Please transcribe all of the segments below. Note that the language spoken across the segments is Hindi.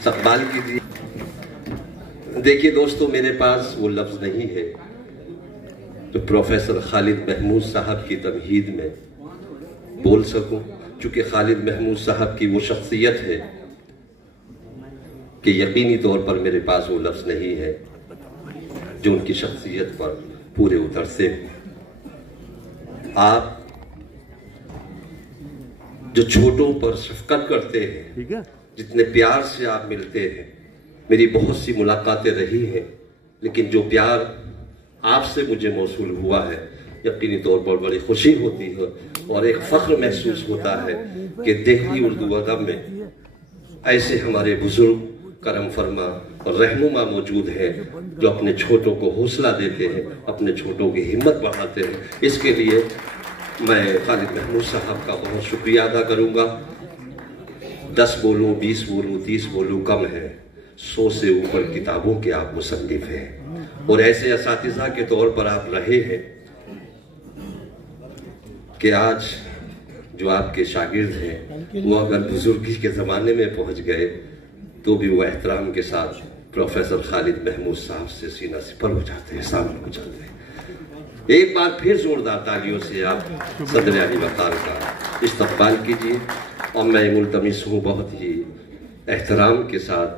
इस्तकबाल कीजिए। देखिए दोस्तों, मेरे पास वो लफ्ज़ नहीं है जो प्रोफेसर खालिद महमूद साहब की तमहीद में बोल सकूं, चूँकि खालिद महमूद साहब की वो शख्सियत है कि यकीनी तौर पर मेरे पास वो लफ्ज़ नहीं है जो उनकी शख्सियत पर पूरे उतरते हैं। आप जो छोटों पर शफकत करते हैं, जितने प्यार से आप मिलते हैं, मेरी बहुत सी मुलाकातें रही हैं, लेकिन जो प्यार आपसे मुझे मौसूल हुआ है, यकीनी तौर पर बड़ी खुशी होती है और एक फख्र महसूस होता है कि दिल्ली उर्दू अदब में ऐसे हमारे बुजुर्ग करम फरमा और रहनुमा मौजूद हैं जो अपने छोटों को हौसला देते हैं, अपने छोटों की हिम्मत बढ़ाते हैं। इसके लिए मैं खालिद महमूद साहब का बहुत शुक्रिया अदा करूँगा। 10 बोलूँ, 20 बोलूँ, 30 बोलूँ कम है, 100 से ऊपर किताबों के आप मुसन्निफ हैं और ऐसे असातिज़ा के तौर पर आप रहे हैं कि आज जो आपके शागिर्द हैं वो अगर बुजुर्गी के ज़माने में पहुँच गए तो भी वो एहतराम के साथ प्रोफेसर खालिद महमूद साहब से सीना सिपर हो जाते हैं, शामिल हो जाते हैं। एक बार फिर जोरदार तालियों से आप सदर अली वक़ार का इस्तकबाल कीजिए और मैं मुल्तमिस हूँ बहुत ही एहतराम के साथ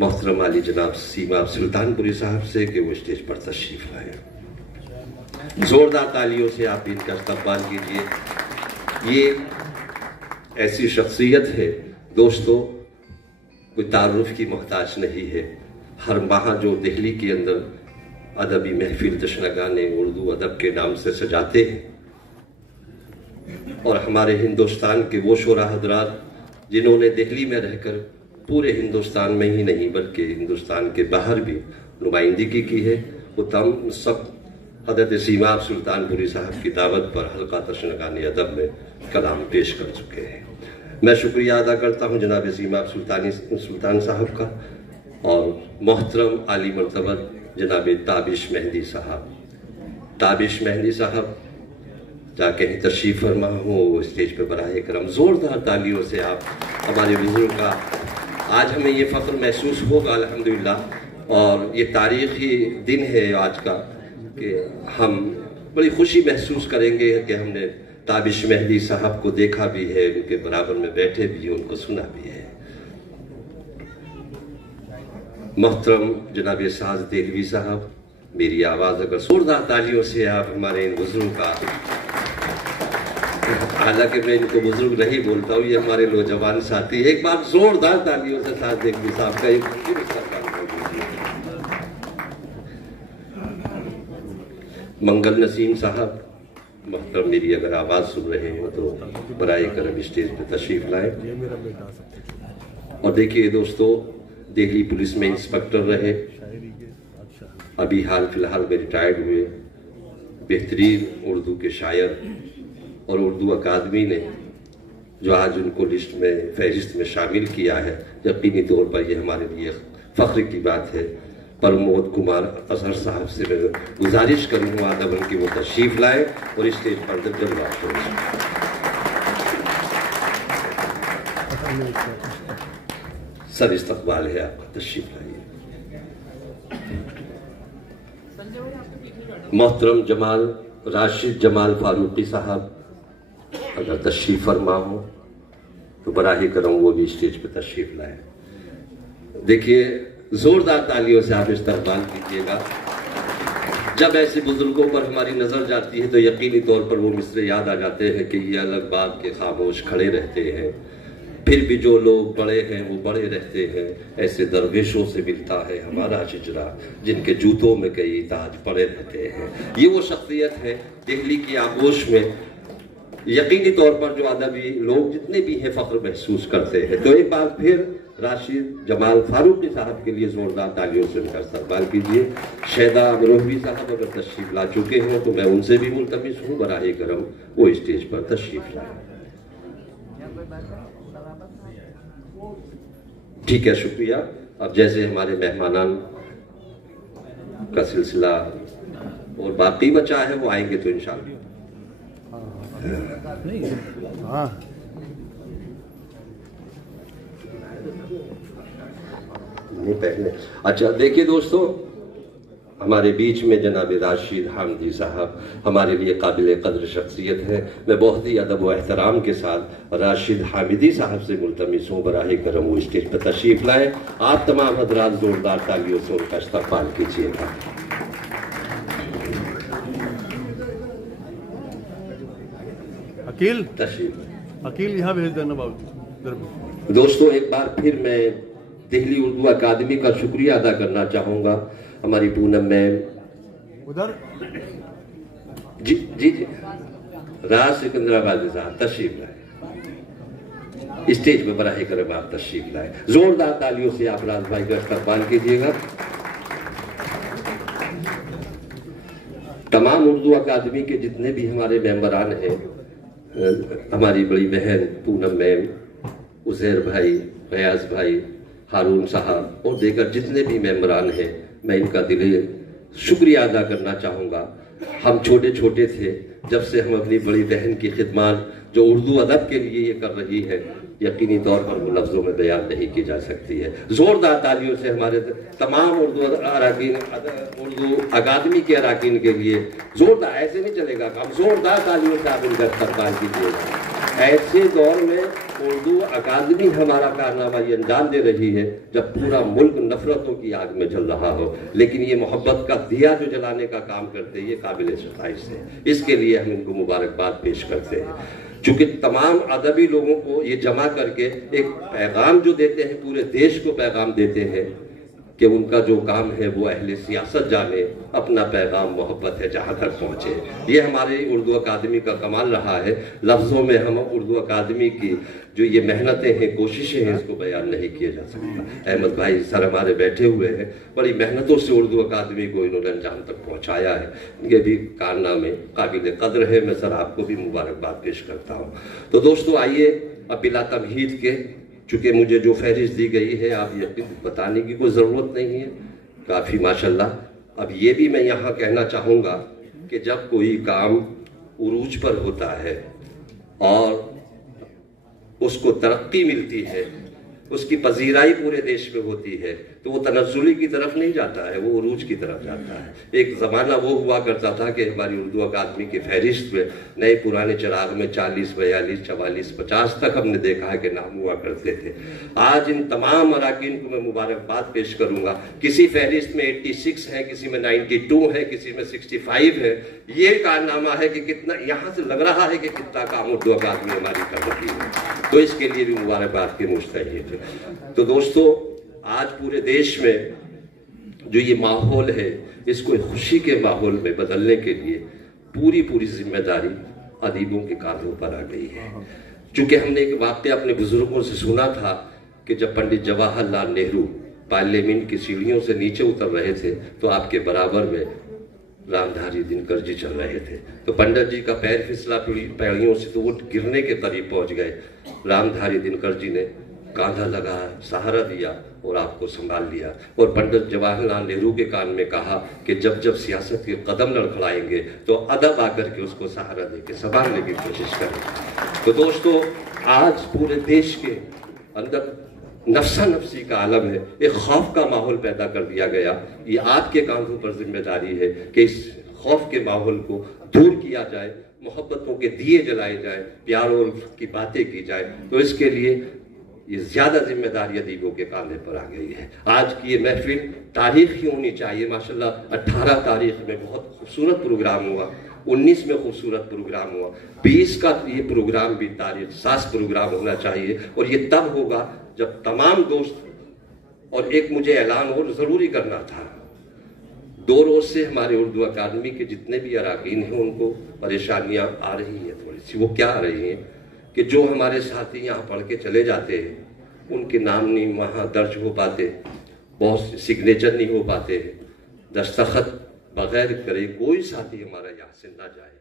मोहतरम आली जनाब सीमा सुल्तानपुरी साहब से कि वो स्टेज पर तशरीफ लाए। जोरदार तालियों से आप इनका इस्तकबाल कीजिए। ये ऐसी शख्सियत है दोस्तों, कोई तारुफ की मोहताज नहीं है। हर माह जो दिल्ली के अंदर अदबी महफिल जश्नगाने उर्दू अदब के नाम से सजाते हैं और हमारे हिंदुस्तान के वो शोरा हजरात जिन्होंने दिल्ली में रहकर पूरे हिंदुस्तान में ही नहीं बल्कि हिंदुस्तान के बाहर भी नुमाइंदगी की है, वो तमाम सब हज़रत सीमा सुल्तानपुरी साहब की दावत पर हल्का जश्नगाने अदब में कलाम पेश कर चुके हैं। मैं शुक्रिया अदा करता हूँ जनाब सीमा सुल्तान साहब का और मोहतरम आली मर्तबत जनाब ताबिश मेहंदी साहब। ताबिश मेहंदी साहब जाके ही तशरीफ़ फरमा हो स्टेज पे बराए करम। जोरदार तालियों से आप हमारे बुजुर्ग का आज हमें ये फ़ख्र महसूस होगा अल्हम्दुलिल्लाह। और ये तारीख़ी दिन है आज का कि हम बड़ी खुशी महसूस करेंगे कि हमने ताबिश मेहंदी साहब को देखा भी है, उनके बराबर में बैठे भी हैं, उनको सुना भी है। मोहतरम जनाब साज देहवी साहब, मेरी आवाज़ अगर जोरदार तालियों से आप हमारे इन बुजुर्ग का, हालांकि मैं इनको बुजुर्ग नहीं बोलता हूँ, ये हमारे नौजवान साथी, एक बार जोरदार तालियों से साज देहवी साहब का एक मंगल नसीम साहब। मोहतरम मेरी अगर आवाज़ सुन रहे हो तो बराए करम स्टेज पर तशरीफ लाएं। और देखिए दोस्तों, दिल्ली पुलिस में इंस्पेक्टर रहे, अभी हाल फिलहाल में रिटायर्ड हुए, बेहतरीन उर्दू के शायर और उर्दू अकादमी ने जो आज उनको लिस्ट में फहरिस्त में शामिल किया है, यकीनी तौर पर यह हमारे लिए फ़ख्र की बात है। प्रमोद कुमार असर साहब से मैं गुजारिश करूँगा अदबन की वो तशरीफ़ लाए और स्टेज पर जलवा करें। सर इस्तकबाल है आपका, तशरीफ लाइए। मोहतरम जमाल राशिद जमाल फारूकी साहब अगर तशरीफ फरमा हो तो बराही करम वो भी स्टेज पर तशरीफ लाए। देखिए जोरदार तालियों से आप इस्तकबाल कीजिएगा। जब ऐसे बुजुर्गों पर हमारी नजर जाती है तो यकीनी तौर पर वो मिसरे याद आ जाते हैं कि ये अलग बात के खामोश खड़े रहते हैं, फिर भी जो लोग बड़े हैं वो बड़े रहते हैं। ऐसे दरवेशों से मिलता है हमारा शिजरा, जिनके जूतों में कई ताज पड़े रहते हैं। ये वो शख्सियत है दिल्ली की आगोश में यकीनी तौर पर जो अदबी लोग जितने भी हैं फ़ख्र महसूस करते हैं। तो एक बार फिर राशिद जमाल फारूकी साहब के लिए जोरदार तालियों से उनका इस्तकबाल कीजिए। शहदा अमरोही साहब अगर तशरीफ ला चुके हैं तो मैं उनसे भी मुल्तमिस हूँ बराए करम वो स्टेज पर तशरीफ लाए। ठीक है, शुक्रिया। अब जैसे हमारे मेहमानान का सिलसिला और बाकी बचा है वो आएंगे तो इंशाअल्लाह। हाँ नहीं पहले। अच्छा देखिए दोस्तों, हमारे बीच में जनाब राशिद हामिदी साहब हमारे लिए काबिल कदर शख्सियत है। मैं बहुत ही अदब व एहतराम के साथ राशिद हामिदी साहब से मुल्तमिस हूँ बराहे करम वो स्टेज पर तशरीफ लाए। आप तमाम हजरात जोरदार तालियों से उनका इस्तकबाल कीजिएगा। अकील यहाँ भेज देना बाबू। दोस्तों एक बार फिर मैं दिल्ली उर्दू अकादमी का शुक्रिया अदा करना चाहूंगा। हमारी पूनम मैम उधर जी जी जी राज सिकंदराबादी साहब तशरीफ लाए स्टेज पे बराहे करम आप तशरीफ लाए। जोरदार तालियों से आप राज भाई का इस्तकबाल कीजिएगा। तमाम उर्दू अकादमी के जितने भी हमारे मेंबरान हैं, हमारी बड़ी बहन पूनम मैम, उजैर भाई, फयाज भाई, हारून साहब और देकर जितने भी मेंबरान हैं, मैं इनका दिली शुक्रिया अदा करना चाहूँगा। हम छोटे छोटे थे जब से हम अपनी बड़ी बहन की खिदमत जो उर्दू अदब के लिए ये कर रही है, यकीनी तौर पर वो लफ्ज़ों में बयान नहीं की जा सकती है। जोरदार तालियों से हमारे तमाम उर्दू अकादमी के अरकान के लिए जोरदार, ऐसे नहीं चलेगा काम, जोरदार तालियों से आप इनका इस्तकबाल कीजिएगा। ऐसे दौर में उर्दू अकादमी हमारा कारनामा ये अंजाम दे रही है जब पूरा मुल्क नफरतों की आग में जल रहा हो, लेकिन ये मोहब्बत का दिया जो जलाने का काम करते हैं, ये काबिल सताइश है। इसके लिए हम इनको मुबारकबाद पेश करते हैं। चूंकि तमाम अदबी लोगों को ये जमा करके एक पैगाम जो देते हैं, पूरे देश को पैगाम देते हैं कि उनका जो काम है वो अहले सियासत जाने, अपना पैगाम मोहब्बत है जहाँ तक पहुँचे। ये हमारी उर्दू अकादमी का कमाल रहा है। लफ्ज़ों में हम उर्दू अकादमी की जो ये मेहनतें हैं, कोशिशें हैं, इसको बयान नहीं किया जा सकता। अहमद भाई सर हमारे बैठे हुए हैं, बड़ी मेहनतों से उर्दू अकादमी को इन्होंने अंजाम तक पहुँचाया है। ये भी कारनामे काबिल कदर है। मैं सर आपको भी मुबारकबाद पेश करता हूँ। तो दोस्तों आइए अब बिला तमहीद के, चूँकि मुझे जो फहरिस्त दी गई है आप यकीन बताने की कोई ज़रूरत नहीं है, काफ़ी माशाल्लाह। अब ये भी मैं यहाँ कहना चाहूँगा कि जब कोई काम उरूज पर होता है और उसको तरक्की मिलती है, उसकी पजीराई पूरे देश में होती है, तो वो तनज़्ज़ुली की तरफ नहीं जाता है, वो उरूज की तरफ जाता है। एक ज़माना वो हुआ करता था कि हमारी उर्दू अकादमी की फहरिस्त में नए पुराने चिराग में 40, 42, 44, 50 तक हमने देखा है कि नाम हुआ करते थे। आज इन तमाम अरकान को मैं मुबारकबाद पेश करूँगा। किसी फहरिस्त में 86 है, किसी में 92 है, किसी में 65 है। ये कारनामा है कि कितना यहाँ से लग रहा है कि कितना काम उर्दू अकादमी हमारी कर रही है, तो इसके लिए भी मुबारकबाद के मुस्तहिक है। तो दोस्तों आज पूरे देश में जो ये माहौल है, इसको खुशी के माहौल में बदलने के लिए पूरी जिम्मेदारी अदीबों के कांधों पर आ गई है। चूंकि हमने एक वाक़या अपने बुजुर्गों से सुना था कि जब पंडित जवाहरलाल नेहरू पार्लियामेंट की सीढ़ियों से नीचे उतर रहे थे तो आपके बराबर में रामधारी दिनकर जी चल रहे थे। तो पंडित जी का पैर फिसला पैड़ियों से तो वो गिरने के करीब पहुंच गए। रामधारी दिनकर जी ने कांधा लगा, सहारा दिया और आपको संभाल लिया। और पंडित जवाहरलाल नेहरू के कान में कहा कि जब जब सियासत के कदम लड़खड़ाएंगे तो अदब आकर के उसको सहारा देके संभालने की कोशिश करें। तो दोस्तों आज पूरे देश के अंदर नफ्सा नफ्सी का आलम है, एक खौफ का माहौल पैदा कर दिया गया। ये आपके कांधों पर जिम्मेदारी है कि इस खौफ के माहौल को दूर किया जाए, मोहब्बतों के दिए जलाए जाए, प्यार और की बातें की जाए। तो इसके लिए ये ज्यादा जिम्मेदारी अदीबों के कांधे पर आ गई है। आज की ये महफिल तारीखी होनी चाहिए। माशाल्लाह 18 तारीख में बहुत खूबसूरत प्रोग्राम हुआ, 19 में खूबसूरत प्रोग्राम हुआ, 20 का ये प्रोग्राम भी तारीख सास प्रोग्राम होना चाहिए। और ये तब होगा जब तमाम दोस्त, और एक मुझे ऐलान और जरूरी करना था, 2 रोज से हमारे उर्दू अकादमी के जितने भी अरकान हैं उनको परेशानियां आ रही हैं थोड़ी सी। वो क्या आ रही हैं कि जो हमारे साथी यहाँ पढ़ के चले जाते हैं उनके नाम नहीं वहाँ दर्ज हो पाते, बहुत सिग्नेचर नहीं हो पाते, दस्तखत बगैर करे कोई साथी हमारा यहाँ से ना जाए।